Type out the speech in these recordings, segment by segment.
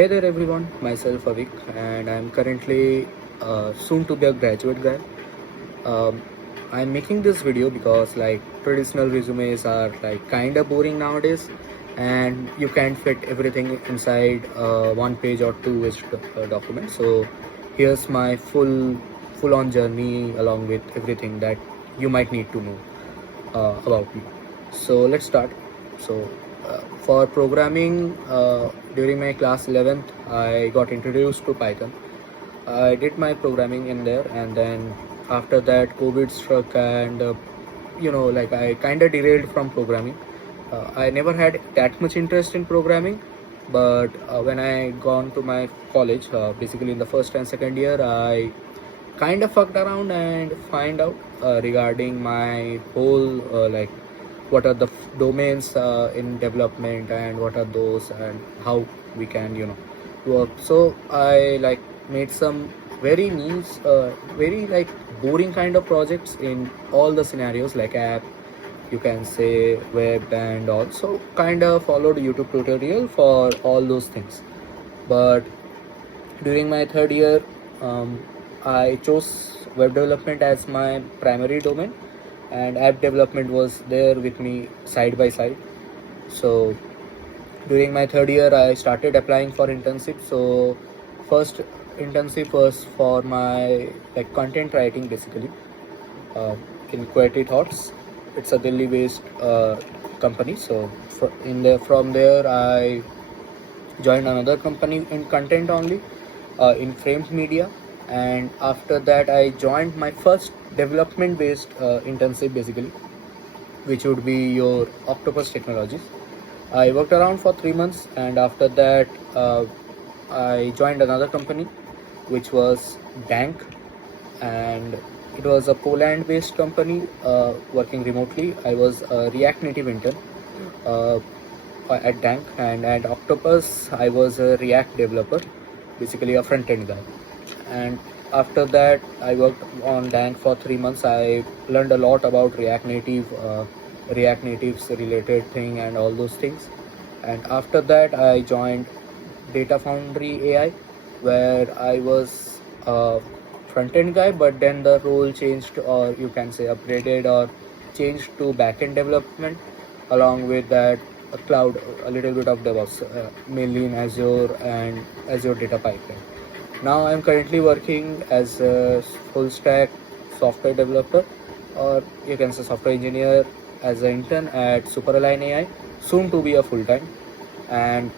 Hey there everyone, myself Avik and I'm currently soon to be a graduate guy. Um, I'm making this video because traditional resumes are kinda boring nowadays and you can't fit everything inside one page or two-page document. So here's my full on journey along with everything that you might need to know about me. So let's start. So for programming, during my class 11th, I got introduced to Python. I did my programming in there, and then after that, COVID struck, and I kind of derailed from programming. I never had that much interest in programming, but when I gone to my college, basically in the first and second year, I kind of fucked around and find out regarding my whole what are the domains in development and what are those and how we can work. So I made some very niche very boring kind of projects in all the scenarios like app, you can say web, and also kind of followed YouTube tutorial for all those things. But during my third year, I chose web development as my primary domain, and app development was there with me side by side. So during my third year, I started applying for internship. So first internship was for my content writing, basically uh, in Quality Thoughts. It's a Delhi-based company. So from there, I joined another company in content only, in Framed Media, and after that I joined my first development based internship, basically, which would be your Octopus Technologies. I worked around for 3 months, and after that I joined another company which was Dank, and it was a Poland based company working remotely. I was a React Native intern uh, at Dank, and at Octopus I was a React developer, basically a front end guy. And after that I worked on Dank for 3 months. I learned a lot about React Native, React Native's related thing and all those things. And after that I joined Data Foundry AI, where I was a front end guy, but then the role changed, or you can say upgraded or changed to back end development. Along with that, a cloud, a little bit of DevOps, mainly in Azure and Azure Data Pipeline. Now I'm currently working as a full stack software developer, or you can say software engineer, as an intern at Superalign AI, soon to be a full time. And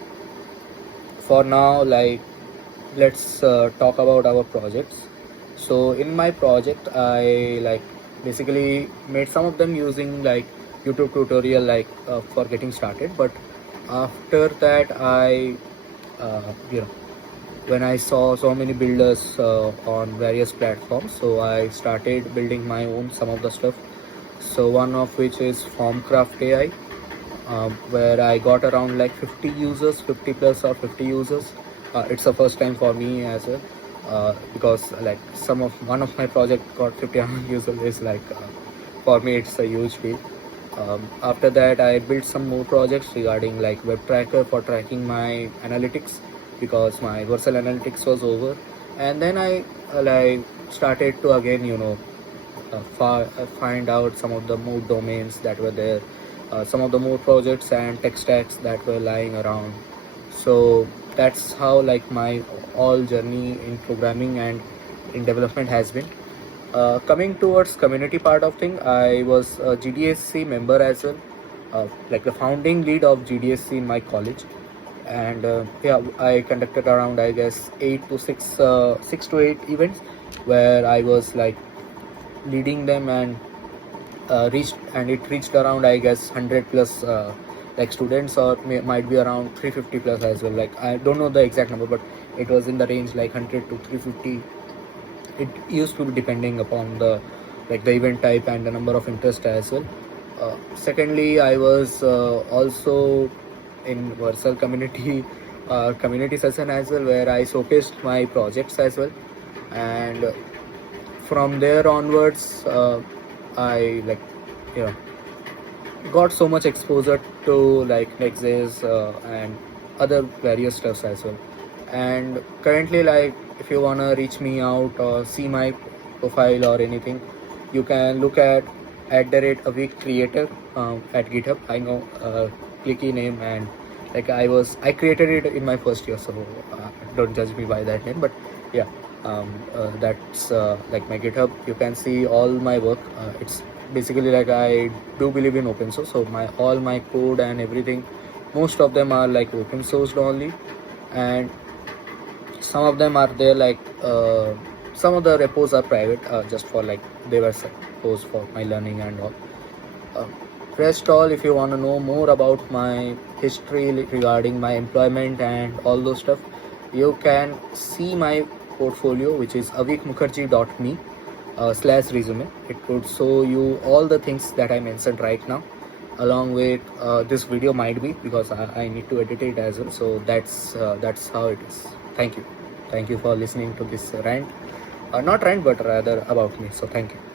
for now, let's talk about our projects. So in my project, I basically made some of them using YouTube tutorial, for getting started. But after that, I when I saw so many builders on various platforms, so I started building my own some of the stuff. So one of which is Formcraft AI, where I got around 50 users, 50 plus or 50 users. It's the first time for me as well, because one of my project got 50 users is for me it's a huge feat. After that, I built some more projects regarding web tracker for tracking my analytics, because my Vercel analytics was over. And then I started to again find out some of the more domains that were there, some of the more projects and tech stacks that were lying around. So that's how my all journey in programming and in development has been. Coming towards community part of thing, I was a GDSC member as well, the founding lead of GDSC in my college. And I conducted around, I guess, 6 to 8 events, where I was leading them, and it reached around, I guess, 100 plus students, or might be around 350 plus as well. I don't know the exact number, but it was in the range 100 to 350. It used to be depending upon the event type and the number of interest as well. Secondly, I was also in Vercel community community session as well, where I showcased my projects as well. And from there onwards, I got so much exposure to Nexus and other various stuffs as well. And currently, like, if you wanna reach me out or see my profile or anything, you can look at the rate Avik Creator at GitHub. I know clicky name, and like I created it in my first year, so don't judge me by that name. But yeah, that's like my GitHub. You can see all my work. It's basically like I do believe in open source, so my all my code and everything, most of them are like open sourced only, and some of them are there like some of the repos are private, just for like they were supposed for my learning and all. uh, Rest all, if you want to know more about my history regarding my employment and all those stuff, you can see my portfolio, which is avikmukherjee.me /resume. It would show you all the things that I mentioned right now, along with this video might be, because I need to edit it as well. So that's how it is. Thank you for listening to this rant, not rant but rather about me. So thank you.